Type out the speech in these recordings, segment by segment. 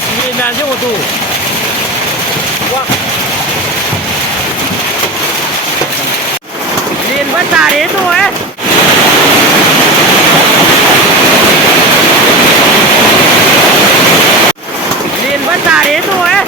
Myanmar ô tô. Wow. Liền vẫn tà đến rồi ấy. Liền vẫn tà đến rồi ấy.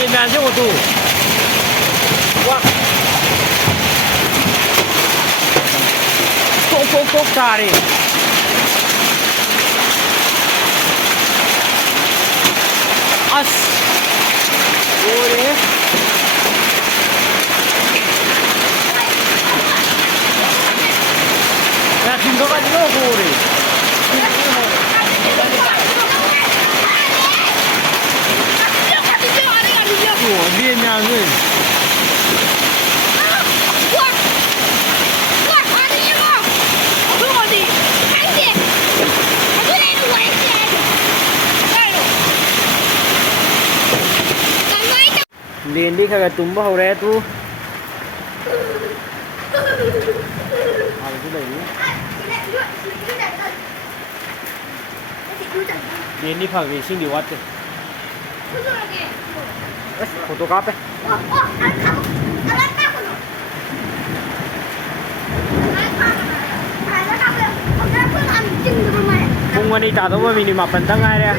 Myanmar ô tô. Wow. Cốc tà đi. Ôi đấy. Là tìm các bạn nó vô đi. Ủa viên nhà người. Liền đi khai tumba हो रहा है तू liền đi phẳng vệ sinh điวัดफोटो कहाँ पे Kung wani tato ba minima pantang nga rin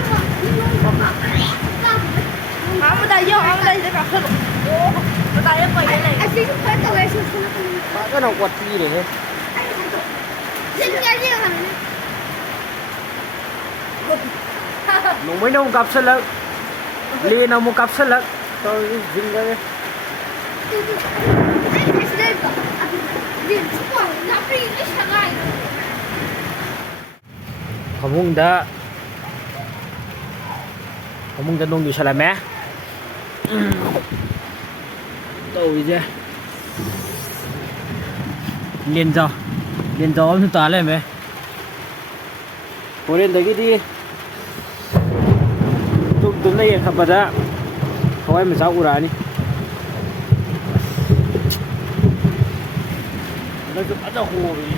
Kamu tayo, kamu tayo sa kapag. Tayo pa yun eh. Kasi yung pwede ko yung susunod ko. Baka nang kwat pili eh. Sige nga siya kami. Nung may nang kapsalag. Liin na mo kapsalag. So, zinga eh. Ay, kasi dahil ba? Din, suko. Napili siya nga eh. Kamungda nung di salam eh. tꯧꯔꯤꯁꯦ ꯂꯦꯟꯖꯥꯎ ꯑꯃꯁꯨ ꯇꯥ ꯂꯩꯔꯝꯃꯦ ꯍꯣꯔꯦꯟꯗꯒꯤꯗꯤ ꯇꯨꯝꯅ ꯌꯦꯡꯈꯠꯄꯗ ꯍꯋꯥꯏ ꯃꯆꯥ ꯎꯔꯛꯑꯅꯤ ꯍꯟꯗꯛꯁꯨ ꯐꯖꯅ ꯍꯣꯕꯅꯤ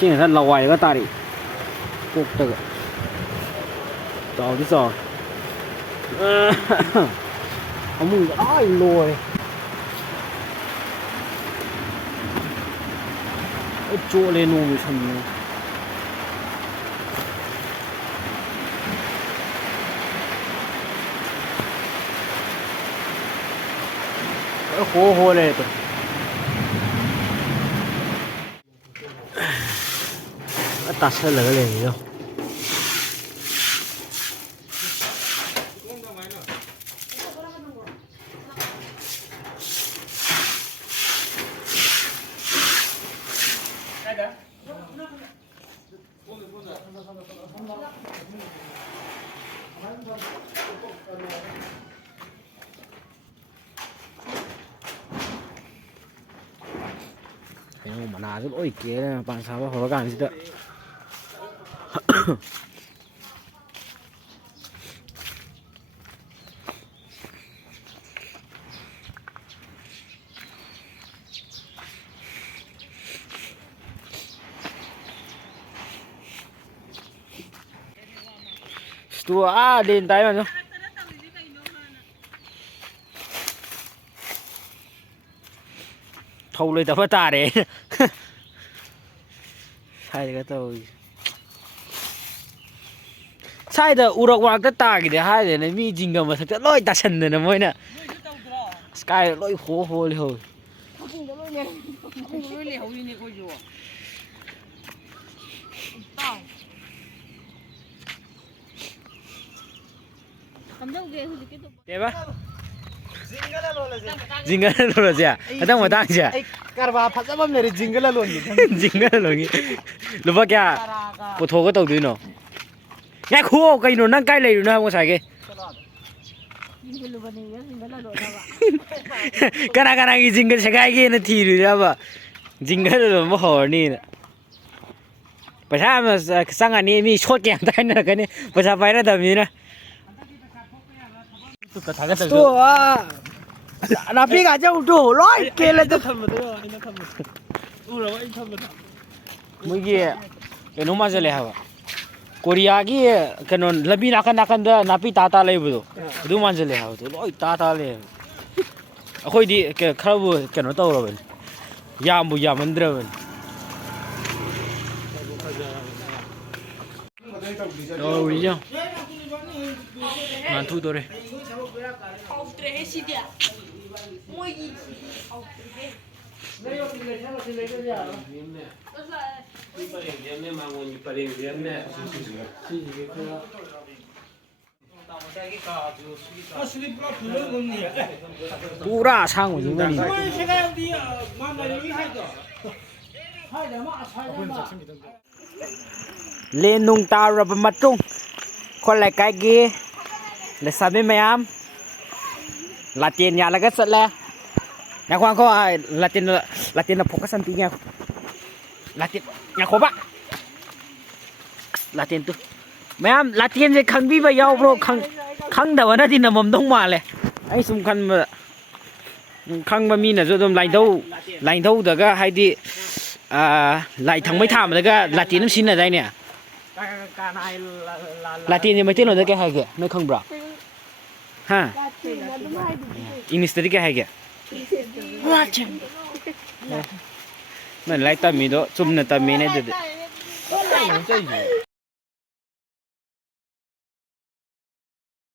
ꯁꯤꯅ ꯈꯔ ꯂꯋꯥꯏꯔꯒ ꯇꯥꯔꯛꯏ ꯀꯣꯛꯇꯒ ꯆꯥꯎꯗꯤ ꯆꯥꯎꯔꯦ ꯑꯃꯨꯡꯒ ꯂꯣꯏ ꯂꯣꯏꯔꯦ ꯆꯣꯠꯂꯦ ꯅꯣꯡꯃ ꯁꯟꯅ ꯍꯣ ꯂꯩꯔꯦ ꯇꯥꯁꯜꯂꯒ ꯂꯩꯔꯤꯗꯣ ꯍꯩꯅꯧ ꯃꯅꯥꯁꯨ ꯂꯣꯏ ꯀꯦꯜꯂꯦ ꯃꯄꯥꯟ ꯁꯥꯕ ꯍꯧꯔꯀꯥꯟꯁꯤꯗ ꯂꯦꯟ ꯇꯥꯏ ꯃꯅꯣ ꯊꯧ ꯂꯩꯇꯕ ꯇꯥꯔꯦ ꯁꯥꯏꯗꯒ ꯇꯧꯔꯤ ꯁ꯭ꯋꯥꯏꯗ ꯎꯔꯛ ꯋꯥꯔꯛꯇ ꯇꯥꯈꯤꯗꯦ ꯍꯥꯏꯗꯅ ꯃꯤ ꯖꯤꯡꯒ ꯃꯊꯛꯇ ꯂꯣꯏ ꯇꯥꯁꯟꯗꯅ ꯃꯣꯏꯅ ꯁ꯭ꯀꯥꯏꯗ ꯂꯣꯏ ꯍꯣ ꯂꯩꯍꯧꯏ ꯂꯣꯏ ꯂꯩꯍꯧꯔꯤꯅꯦ ꯑꯩꯈꯣꯏꯁꯨ ꯀꯝꯗꯧꯒꯦ ꯍꯧꯖꯤꯛꯀꯤꯗꯣ ꯀꯩꯕ ꯖꯤꯡꯒꯅ ꯂꯣꯜꯂꯁꯦ ꯍꯟꯗꯛ ꯃꯇꯥꯡꯁꯦ ꯀꯔꯕꯥꯔ ꯐꯖꯕ ꯑꯃ ꯂꯩꯔꯦ ꯖꯤꯡꯒ ꯂꯂꯣꯟꯒꯤ ꯖꯤꯡꯒꯅ ꯂꯣꯟꯒꯤ ꯂꯨꯄꯥ ꯀꯌꯥ ꯄꯨꯊꯣꯛꯑꯒ ꯇꯧꯗꯣꯏꯅꯣ ꯉꯥꯏꯈꯣ ꯀꯩꯅꯣ ꯅꯪ ꯀꯥꯏ ꯂꯩꯔꯤꯅꯣ ꯍꯥꯏꯕ ꯉꯁꯥꯏꯒꯤ ꯀꯅꯥꯒꯤ ꯖꯤꯡꯒ ꯁꯦꯒꯥꯏꯒꯦꯅ ꯊꯤꯔꯤꯔꯕ ꯖꯤꯡꯒꯅ ꯂꯣꯟꯕ ꯍꯧꯔꯅꯤꯅ ꯄꯩꯁꯥ ꯑꯃ ꯆꯪꯉꯅꯤ ꯃꯤ ꯁꯣꯠꯀꯦ ꯑꯝꯇ ꯍꯥꯏꯅꯔꯛꯀꯅꯤ ꯄꯩꯁꯥ ꯄꯥꯏꯔꯗꯕꯅꯤꯅ ꯅꯥꯄꯤꯒꯥꯁꯦ ꯎꯗꯣ ꯂꯣꯏ ꯀꯦꯜꯂꯦꯗ ꯃꯣꯏꯒꯤ ꯀꯩꯅꯣ ꯃꯥꯟꯁꯤꯜꯂꯦ ꯍꯥꯏꯕ ꯀꯣꯔꯤꯌꯥꯒꯤ ꯀꯩꯅꯣ ꯂꯝꯕꯤ ꯅꯥꯀꯟꯗ ꯅꯥꯄꯤ ꯇꯥ ꯂꯩꯕꯗꯣ ꯑꯗꯨ ꯃꯥꯟꯁꯤꯜꯂꯦ ꯍꯥꯏꯕꯗꯣ ꯂꯣꯏ ꯇꯥ ꯂꯩꯌꯦꯕ ꯑꯩꯈꯣꯏꯗꯤ ꯈꯔꯕꯨ ꯀꯩꯅꯣ ꯇꯧꯔꯕꯅꯤ ꯌꯥꯝꯕꯨ ꯌꯥꯝꯃꯟꯗ꯭ꯔꯕꯅꯤ ꯇꯧꯔꯤꯁꯦ ꯉꯥꯟꯊꯨꯗꯣꯔꯦ ꯍꯥꯎꯇ꯭ꯔꯦꯍꯦ ꯁꯤꯗꯤ ꯃꯣꯏꯒꯤ ꯍꯥꯎꯇ꯭ꯔꯦꯍꯦ ꯄꯨꯔꯥ ꯑꯁꯥꯡꯕꯁꯤꯡꯒꯅꯤ ꯂꯦꯟ ꯅꯨꯡ ꯇꯥꯔꯨꯔꯕ ꯃꯇꯨꯡ ꯑꯩꯈꯣꯏ ꯂꯩꯀꯥꯏꯒꯤ ꯂꯩꯁꯥꯕꯤ ꯃꯌꯥꯝ ꯂꯥꯇꯦꯟ ꯌꯥꯜꯂꯒ ꯆꯠꯂꯦ ꯉꯥꯏꯈꯣ ꯂꯥꯇꯦꯟꯗ ꯐꯣꯀꯁ ꯑꯝꯇ ꯉꯥꯏꯈꯣ ꯂꯥꯇꯦꯟ ꯉꯥꯏꯈꯣꯕ ꯂꯥꯇꯦꯟ ꯃꯌꯥꯝ ꯂꯥꯇꯦꯟꯁꯦ ꯈꯪꯕꯤꯕ ꯌꯥꯎꯕ꯭ꯔꯣ ꯈꯪꯗꯕꯅꯗꯤ ꯅꯝꯃꯝꯗꯧ ꯃꯥꯜꯂꯦ ꯑꯩ ꯁꯨꯝ ꯈꯟꯕꯗ ꯈꯪꯕ ꯃꯤꯅꯁꯨ ꯑꯗꯨꯝ ꯂꯥꯏꯙꯧꯗꯒ ꯍꯥꯏꯗꯤ ꯂꯥꯏ ꯊꯪꯕꯩ ꯊꯥꯟꯕꯗꯒ ꯂꯥꯇꯦꯟ ꯑꯗꯨꯝ ꯁꯤꯖꯤꯟꯅꯗꯥꯏꯅꯦ ꯂꯥꯇꯦꯟꯁꯦ ꯃꯩꯇꯩꯂꯣꯟꯗ ꯀꯩ ꯍꯥꯏꯒꯦ ꯅꯣꯏ ꯈꯪꯕ꯭ꯔꯣ ꯍꯥ ꯏꯪꯂꯤꯁꯇꯗꯤ ꯀꯩ ꯍꯥꯏꯒꯦ ꯅꯣꯏ ꯂꯥꯏꯔꯤꯛ ꯇꯝꯃꯤꯗꯣ ꯆꯨꯝꯅ ꯇꯝꯃꯤꯅꯦ ꯑꯗꯨꯗꯤ